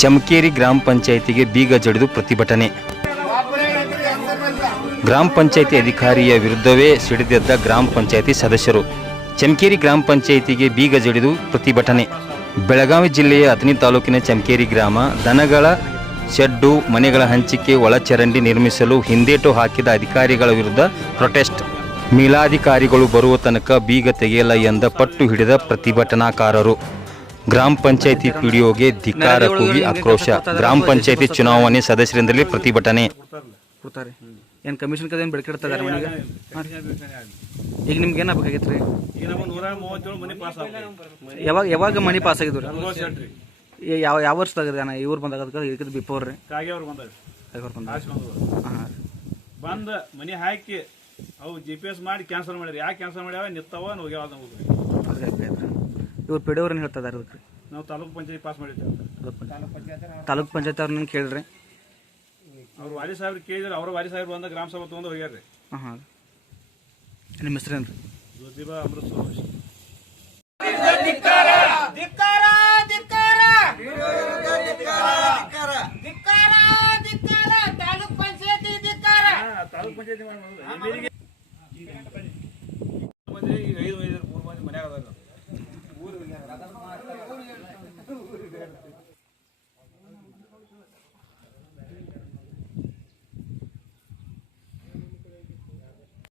ಚಮಕೇರಿ ಗ್ರಾಮ ಪಂಚಾಯಿತಿಗೆ ಬೀಗ ಜಡಿದು ಪ್ರತಿಭಟನೆ. ಗ್ರಾಮ ಪಂಚಾಯಿತಿ ಅಧಿಕಾರಿಯ ವಿರುದ್ಧವೇ ಸಿಡಿದೆದ್ದ ಗ್ರಾಮ ಪಂಚಾಯಿತಿ ಸದಸ್ಯರು. ಚಮಕೇರಿ ಗ್ರಾಮ ಪಂಚಾಯಿತಿಗೆ ಬೀಗ ಜಡಿದು ಪ್ರತಿಭಟನೆ. ಬೆಳಗಾವಿ ಜಿಲ್ಲೆಯ ಅಥಣಿ ತಾಲೂಕಿನ ಚಮಕೇರಿ ಗ್ರಾಮ ದನಗಳ ಶೆಡ್ಡು ಮನೆಗಳ ಹಂಚಿಕೆ ಒಳಚರಂಡಿ ನಿರ್ಮಿಸಲು ಹಿಂದೇಟು ಹಾಕಿದ ಅಧಿಕಾರಿಗಳ ವಿರುದ್ಧ ಪ್ರೊಟೆಸ್ಟ್. ಮೇಲಾಧಿಕಾರಿಗಳು ಬರುವ ತನಕ ಬೀಗ ತೆಗೆಯಲ್ಲ ಎಂದ ಪಟ್ಟು ಹಿಡಿದ ಪ್ರತಿಭಟನಾಕಾರರು. ಗ್ರಾಮ ಪಂಚಾಯಿತಿ ಪಿಡಿಒಗೆ ಧಿಕ್ಕಾರ ಕೂಗಿ ಆಕ್ರೋಶ. ಗ್ರಾಮ ಪಂಚಾಯಿತಿ ಚುನಾವಣೆ ಸದಸ್ಯರಿಂದಲೇ ಪ್ರತಿಭಟನೆ. ಕೊಡ್ತಾರೆ. ಏನು ಕಮಿಷನ್ ಕದೇನು ಬೆಳಕಿಡ್ತಾರೆ ಮನೆಗೆ? ಈಗ ನಿಮ್ಗೆ ಏನು ಬೇಕಾಗಿತ್ತು ರೀ? ಯಾವಾಗ ಯಾವಾಗ ಮನಿ ಪಾಸ್ ಆಗಿದ್ರು ರೀ ಯಾವ ಯಾವ ವರ್ಷದಾಗ ಅಣ್ಣ? ಇವ್ರು ಬಂದಾಗ ಅದಕ್ಕೆ ಇದಕ್ಕೆ ಬಿಫೋರ್ ರೀ. ಕಾಗೆ ಅವ್ರು ಬಂದಾಗ ಐವರ್ ಬಂದಾಗ ಹಾಂ ಬಂದ ಮನೆ ಹಾಕಿ ಅವು ಜಿ ಪಿ ಎಸ್ ಮಾಡಿ ಕ್ಯಾನ್ಸಲ್ ಮಾಡ್ಯಾರ ಯಾಕೆ ಕ್ಯಾನ್ಸಲ್ ಮಾಡ್ಯಾವ? ನಿತ್ತವ ಹೋಗ್ಯಾವ ಇವ್ರು ಪಿಡಿಯವ್ರು ಏನು ಹೇಳ್ತಾ ಇದಾರೆ ಅದಕ್ಕೆ? ನಾವು ತಾಲೂಕು ಪಂಚಾಯತ್ ಪಾಸ್ ಮಾಡಿರ್ತೇವೆ ತಾಲೂಕ್ ಪಂಚಾಯತ್. ಅವ್ರನ್ನ ಕೇಳಿರಿ. ಅವ್ರು ವಾರಿ ಸಾಹೇಬ್ರು ಕೇಳಿದ್ರೆ ಅವ್ರ ವಾರಿ ಸಾಹೇಬ್ರು ಬಂದ ಗ್ರಾಮ ಸಭಾ ತೊಗೊಂಡು ಹೋಗ್ಯಾರ್ರಿ. ಹಾಂ ಹಾಂ. ನಿಮ್ಮ ಹೆಸ್ರೇನು ರೀ? ಜ್ಯೋತಿಬಾ ಅಮೃತ್ ಸೋಮೇಶ್ ಧಿಕ್ಕಾರ ಧಿಕ್ಕಾರ ಧಿಕ್ಕಾರ. ಧಿಕ್ಕಾರ ತಾಲೂಕ್ ಪಂಚಾಯತಿ ಧಿಕ್ಕಾರ. ತಾಲೂಕ್ ಪಂಚಾಯತಿ ಮಾಡಿ